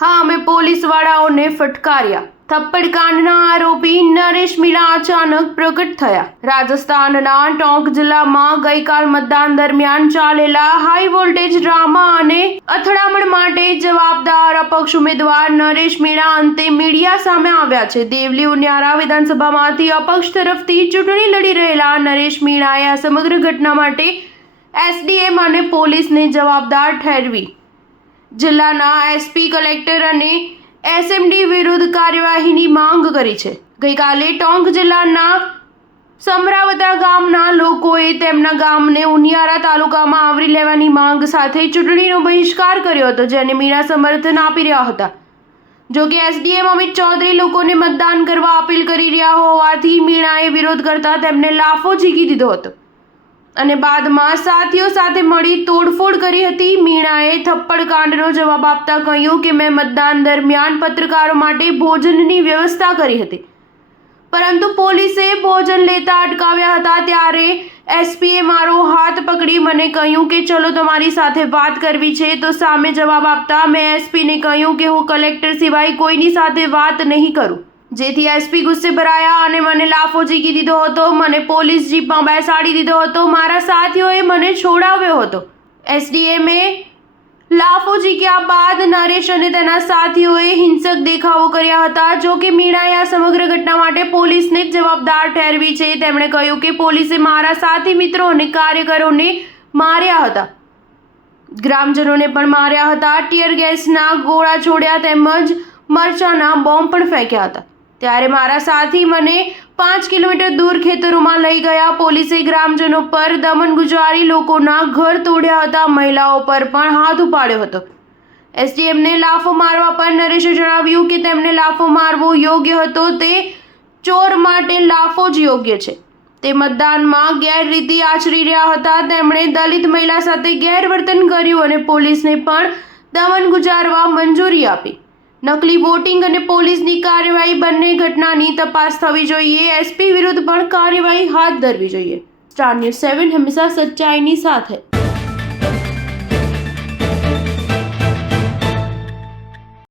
હા, અમે પોલીસવાળાઓને ફટકાર્યા। થપ્પડકાંડના આરોપી નરેશ મીણા અચાનક પ્રગટ થયા। રાજસ્થાનના ટોંક જિલ્લામાં ગઈકાલ મતદાન દરમિયાન ચાલેલા હાઈ વોલ્ટેજ ડ્રામા અને અથડામણ માટે જવાબદાર અપક્ષ ઉમેદવાર નરેશ મીણા અંતે મીડિયા સામે આવ્યા છે। દેવલી ઉનિયારા વિધાનસભામાંથી અપક્ષ તરફથી ચૂંટણી લડી રહેલા નરેશ મીણાએ આ સમગ્ર ઘટના માટે એસડીએમ અને પોલીસને જવાબદાર ઠેરવી જિલ્લાના એસપી, કલેક્ટર અને એસએમડી વિરુદ્ધ કાર્યવાહીની માંગ કરી છે। ગઈકાલે ટોંક જિલ્લાના સમરાવતા ગામના લોકોએ તેમના ગામને ઉનિયારા તાલુકામાં આવરી લેવાની માંગ સાથે ચૂંટણીનો બહિષ્કાર કર્યો હતો, જેને મીણા સમર્થન આપી રહ્યા હતા। જો કે એસડીએમ અમિત ચૌધરી લોકોને મતદાન કરવા અપીલ કરી રહ્યા હોવાથી મીણાએ વિરોધ કરતા તેમને લાફો ઝીકી દીધો હતો અને બાદમાં સાથીઓ સાથે મળી તોડફોડ કરી હતી। મીણાએ થપ્પડકાંડનો જવાબ આપતા કહ્યું કે મેં મતદાન દરમિયાન પત્રકારો માટે ભોજનની વ્યવસ્થા કરી હતી, પરંતુ પોલીસે ભોજન લેતા અટકાવ્યા હતા। ત્યારે એસપીએ મારો હાથ પકડી મને કહ્યું કે ચલો તમારી સાથે વાત કરવી છે, તો સામે જવાબ આપતા મેં એસપીને કહ્યું કે હું કલેક્ટર સિવાય કોઈની સાથે વાત નહીં કરું, જેથી એસપી ગુસ્સે ભરાયા અને મને લાફો ઝીકી દીધો હતો। મને પોલીસ જીપમાં બેસાડી દીધો હતો। મારા સાથીઓએ મને છોડાવ્યો હતો। એસડીએમએ લાફો ઝીક્યા બાદ નરેશ અને તેના સાથીઓએ હિંસક દેખાવો કર્યા હતા। જો કે મીણાએ આ સમગ્ર ઘટના માટે પોલીસને જ જવાબદાર ઠેરવી છે। તેમણે કહ્યું કે પોલીસે મારા સાથી મિત્રો અને કાર્યકરોને માર્યા હતા, ગ્રામજનોને પણ માર્યા હતા, ટીયર ગેસના ગોળા છોડ્યા તેમજ મરચાના બોમ્બ પણ ફેંક્યા હતા। ત્યારે મારા સાથી મને 5 કિલોમીટર દૂર ખેતરોમાં લઈ ગયા। પોલીસે ગ્રામજનો પર દમન ગુજારી લોકોના ઘર તોડ્યા હતા, મહિલાઓ પર પણ હાથ ઉપાડ્યો હતો। એસડીએમને લાફો મારવા પર નરેશે જણાવ્યું કે તેમને લાફો મારવો યોગ્ય હતો, તે ચોર માટે લાફો જ યોગ્ય છે। તે મતદાનમાં ગેરરીતિ આચરી રહ્યા હતા। તેમણે દલિત મહિલા સાથે ગેરવર્તન કર્યું અને પોલીસને પણ દમન ગુજારવા મંજૂરી આપી। નકલી વોટિંગ અને પોલીસની કાર્યવાહી બંને ઘટનાની તપાસ થવી જોઈએ। એસપી વિરુદ્ધ પણ કાર્યવાહી હાથ ધરવી જોઈએ। સ્ટાર ન્યૂઝ 7 હંમેશા સચ્ચાઈની સાથે।